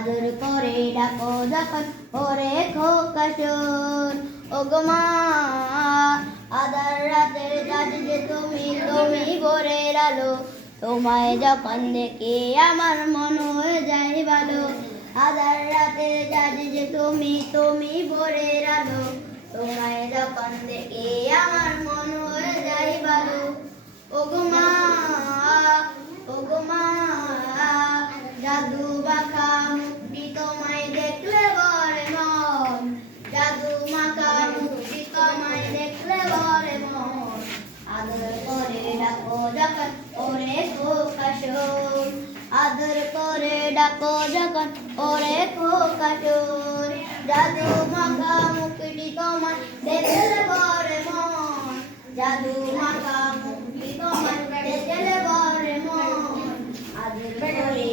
আদর করে ডাকো যখন ওরে খোকা শোন। ওগো মা আধার রাতের জাজ যে তুমি, তুমি ভোরের আলো, তোমায় যখন দেখে আমার মন হয়ে যায় ভালো। আধার রাতের জাজ যে তুমি, তুমি ভোরের আলো, তোমায় যখন দেখে আমার মন হয়ে যায় ভালো। ওগো মা, ওগো মা জাদু মাখা মুখটি তোমায় দেখলে ভরে মন, জাদু মাখা মুখটি তোমায় দেখলে ভরে মন। আদর করে ডাকো যখন ওরে খোকা শোন, আদর করে ডাকো যখন ওরে খোকা শোন। জাদু মাখা মুখটি তোমায় দেখলে ভরে মন, জাদু মাখা মুখটি তোমায় দেখলে ভরে মন। আদর করে